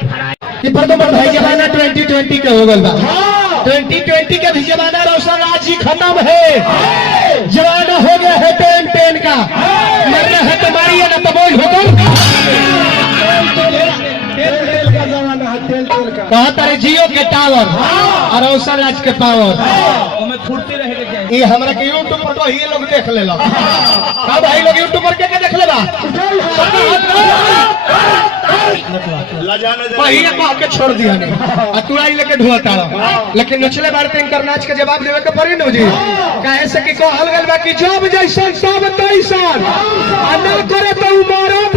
भाई जमाना 2020 के हो गल बा। 2020 के भी जमाना रोशन राज जी खत्म है। जमाना हो गया है 10 का। मरना है तो मारिए ना तो बोल हो कहा तारे जियो के टावर और रोशन राज के पावर ये हमरा के यूट्यूब पर तो ही लोग देख ले लो। का भाई लोग यूट्यूब पर के देख ले बा पहिए कह के छोड़ दिया नहीं आ तुराई लेके ढुआता। लेकिन नचले बार एंकर नाच के जवाब देवे के पड़ी न जी। काहे से कि कहल गल बा कि जब जैसन सब तैसन आ ना करे तो मरद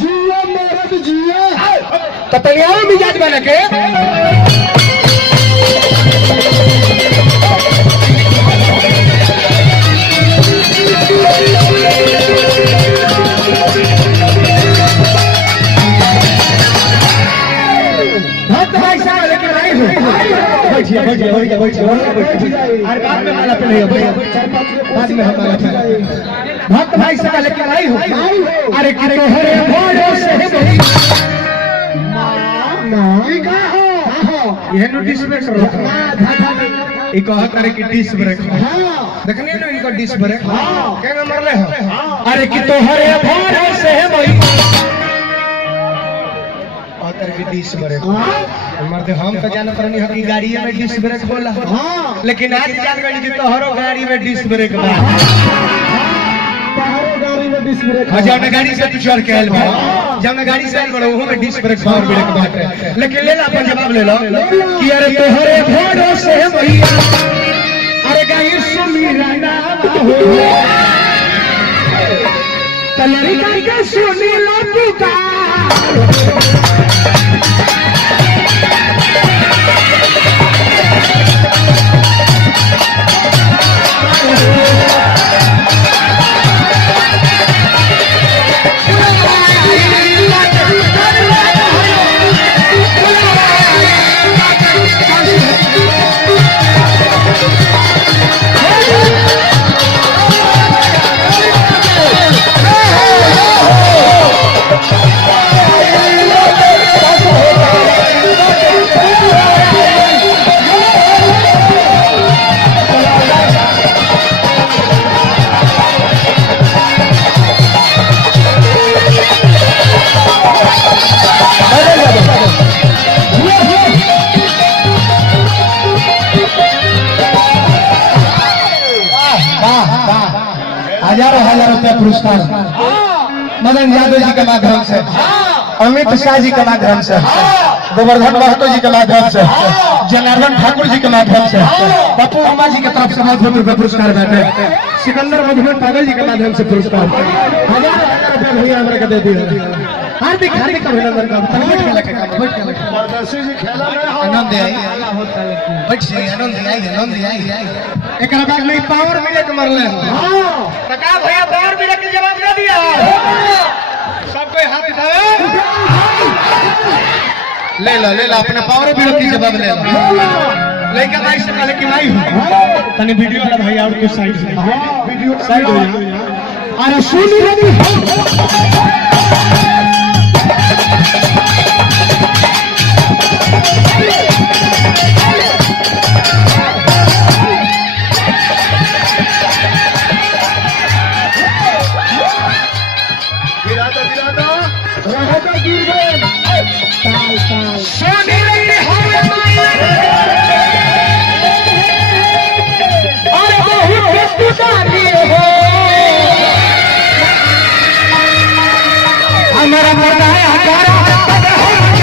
जियो मरद जियो तो तैयार मिजाज बना के भक्त भाई साहब लेकर आई हो। अरे कि तोहरे भोरे से ये डिस ब्रेक करो ई कह करे कि डिस ब्रेक देखने लो इनका डिस ब्रेक केना मरले हो। अरे कि तोहरे भोरे से भाई की डिस ब्रेक मरते हम तो जानत रहनी है कि गाड़ी में डिस ब्रेक बोला। लेकिन आज जान गई कि तोहरो गाड़ी में डिस ब्रेक बा। तोहरो गाड़ी में डिस ब्रेक जब गाड़ी से तू चढ़ के आइल बा जब गाड़ी से आइल बा ओहो में डिस ब्रेक पावर ब्रेक बाटे। लेकिन ले ला अपन जवाब ले लो कि अरे तोहरे भोरो से भैया अरे गाई सुमीरा नाम हो तलरी का सुनी लो पुकार ₹1000 पुरस्कार मदन यादव जी के माध्यम से, अमित शाह जी के माध्यम से, गोवर्धन महतो जी के माध्यम से, जनार्दन ठाकुर जी के माध्यम से, पप्पू अम्मा जी के तरफ से ₹1,000 पुरस्कार बैठे, सिकंदर मधुबन पागल जी के माध्यम से पुरस्कार भैया हमरा के दे दिया हार्दिक हार्दिक अभिनंदन का बैठ के लगा बैठ के लगा परदेसी जी खेला में आनंद आई बैठ से आनंद आई एकरा बाद में पावर मिले के मरले हां टका भैया पावर मिले के जवाब दे दिया सब कोई हाथ उठाओ ले लो अपने पावर मिले के जवाब ले लो लड़का भाई से पहले कि भाई तने वीडियो वाला भाई और कुछ साइड से हां वीडियो साइड हो जा अरे सुनी रवि हमारा बताया करा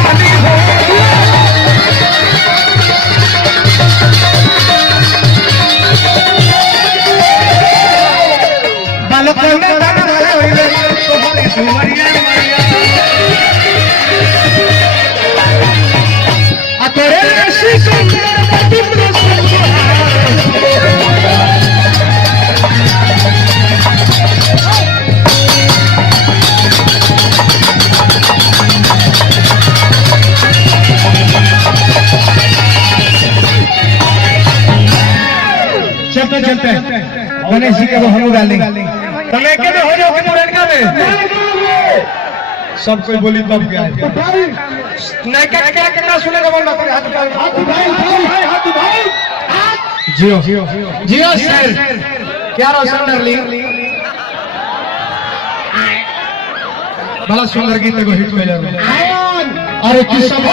बालकों में दाना होइले तोहरे सुमरिया आ तोरे शीशे तिम्रो चलते गणेश जी के वो हम डाल देंगे तने के में हो जाओ कि पुरनका में सब कोई बोली तब क्या नहीं क्या कितना सुनेगा बोलना तेरे हाथ भाई जियो सर क्या रोशन डरली बड़ा सुंदर गीत को हिट में जाओ अरे किस सब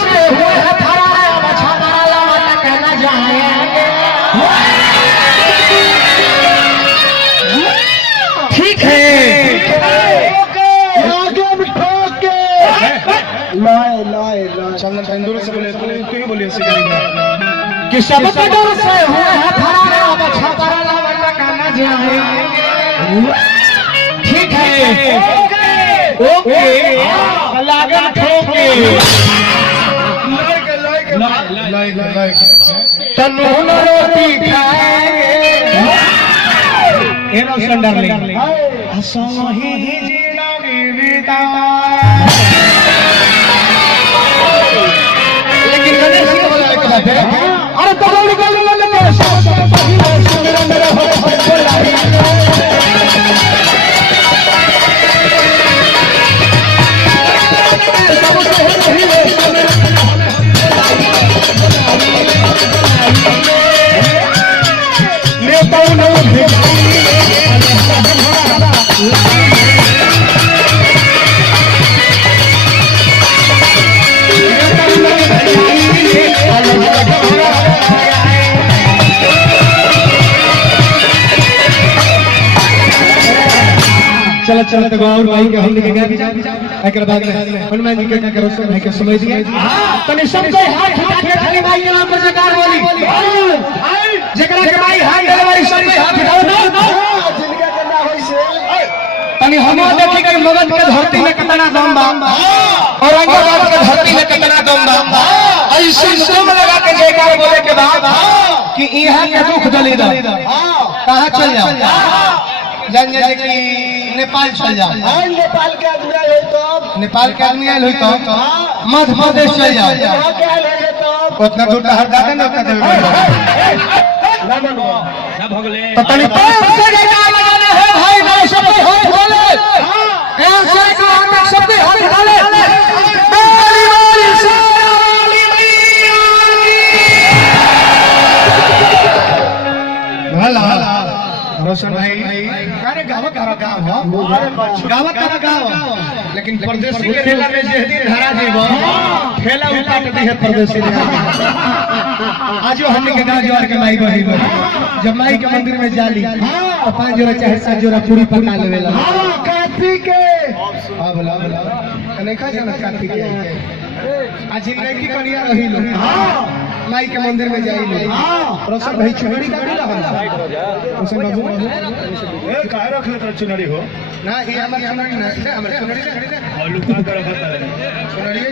से हुआ है थारा बछा मारा माता कहना जाए ठीक है लाए चंदन तंदूर से बोले तू ही बोलिए कि सब डर से हुआ है थारा बछा मारा माता कहना जाए ठीक है ओके लागन ठोके लाइक तन्नू रोटी खाएंगे एनो संडरलिंग असही जिंदगी बिता लेकिन गणेश जी बोला एक बात है अरे तो निकल सब पहिले सुंदर मेरे हो बोला चल तो और भाई के हम लेके गए एकरा बाद में हनुमान जी के करो सब भाई के समय दिए तने सब कोई हाथ उठा के खाली भाई के नाम पर जयकार बोली जकरा के भाई हाथ देले वाली सब कोई हाथ उठाओ ना जिनका करना होई से तने हम देखी कि मगध के धरती में कितना दम बा औरंगाबाद के धरती में कितना दम बा ऐसे सब लगा के जयकार बोले के बाद कि यहां के दुख दलिदा कहां चल जाओ जान जाए कि नेपाल चल जाओ नेपाल के आदमी आए तो मध्य प्रदेश चल जाओ उतना दूर हर दादा ना उतना तो तनी पैर से जयकार लगाना है भाई भाई सब हाथ खोले ऐसे का सब हाथ डाले बोली बोली सोनाली मैया भला रोशन भाई अरे गावत गाव लेकिन परदेसी के ठेला में जे दिन धरा जेबो ठेला उठाट दी है परदेसी आजो हमने के गांव जवार के माई बही जब माई के मंदिर में जाली तो 5 जोड़ा चाहे 7 जोड़ा पूरी पका लेवेला हां काफी के हां बोला नहीं खा जाना काफी के आज जिंदगी की कनिया रही लो हां माई के मंदिर में जाइए। रोशन भाई चुनरी का भी रहा रोशन बाबू ए काहे रख ले चुनरी हो ना ये हमर चुनरी ना हमर चुनरी ना और लुका कर रखता है चुनरी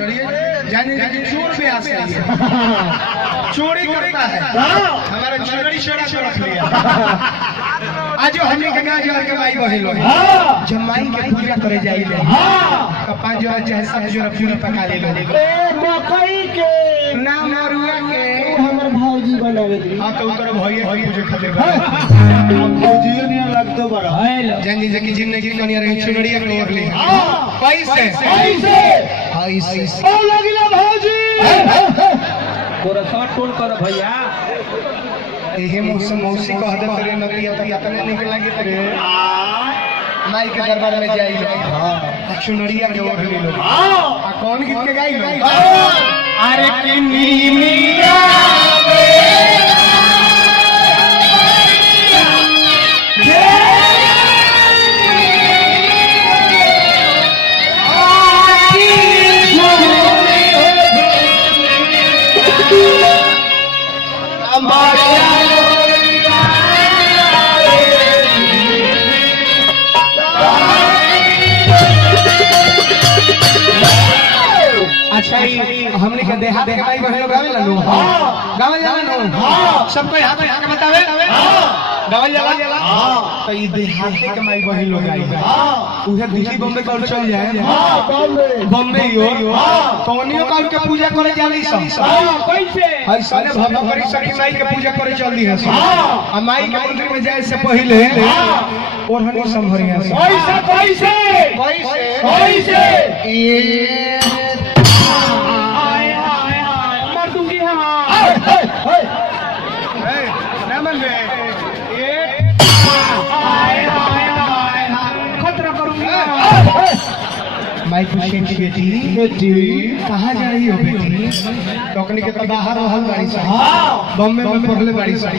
जाने जाने चोर भी आ सकती है चोरी करता है हमारा चुनरी चोरा के रख लिया आज जो हमने के गांव के माई बहन लोग जब माई के पूजा करे जाइए कपा जो जैसा जो रफूरी पका ले ए मकई के ना मरुआ के हमर भौजी बनावे दी हां तो उतर भइए पूजे खातिर भौजी नहीं लगतो बड़ा जानी जे की जिंदगी कनिया रही चुनरिया के ओर ले पैसे पैसे ओ लगिला भौजी पूरा शॉट टोल कर भैया एहे मौसी कह दे तेरे नदिया तक इतना निकल लगे तेरे माई के दरबार में जाइए हां चुनरिया के ओर ले लो आ कौन गीत के गाई अरे किन्नी मिया अच्छा हमने के देहात के भाई बहन गावे ला लो गावे जाला नो सब कोई हाथ हाथ बतावे गावे जाला तो ई देहात के माई बहन लोग आई उहे दिल्ली बॉम्बे कॉल चल जाए बॉम्बे यो कौनियो काल के पूजा करे जाली सब कैसे हर साल भव्य करी सकी माई के पूजा करे चलदी है आ माई के मंदिर में जाए से पहले और हनी संभरिया से पैसे पैसे ये मर दूंगी हाँ खतरा करूंगी माई खुशी की बेटी कहाँ जा रही हो बेटी टोकनी के तो बाहर रहल बाड़ी सा बॉम्बे में पढ़ले बाड़ी सा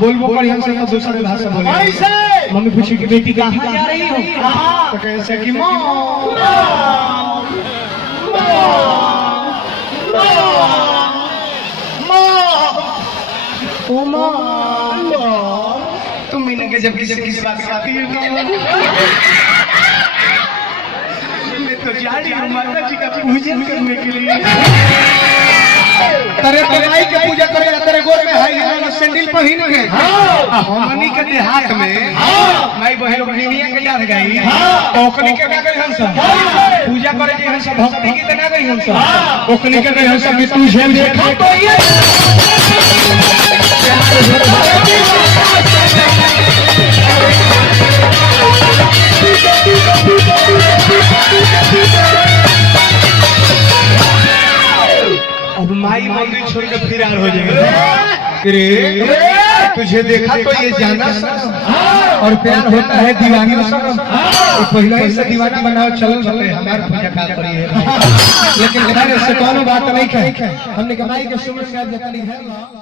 बोलबो पड़ी हम सब दूसरे भाषा बोले मम्मी खुशी की बेटी कहाँ जा रही हो तो कैसे कि माँ तुम मीना के जब किसी बात खाती है तो जा रही हूँ माता जी का पूजन करने के लिए तेरे माई के पूजा करे तेरे गोर में हाई सैंडल पहन के हमनी के देहात में माई बहन बहनिया के डाल गई ओकनी के ना गई हम सब पूजा करे जे हम सब भक्ति गीत ना गई हम सब ओकनी के गई हम सब तुझे देखा तो ये अब माई मंदिर छोड़ के फिरार हो जाएगा तुझे देखा तो ये जाना और प्यार होता है दीवानी तो पहले ही से दीवानी बनाओ चलो चले हमारे पूजा का करिए लेकिन से कोनो बात नहीं है हमने कमाई के सुमन का जतनी है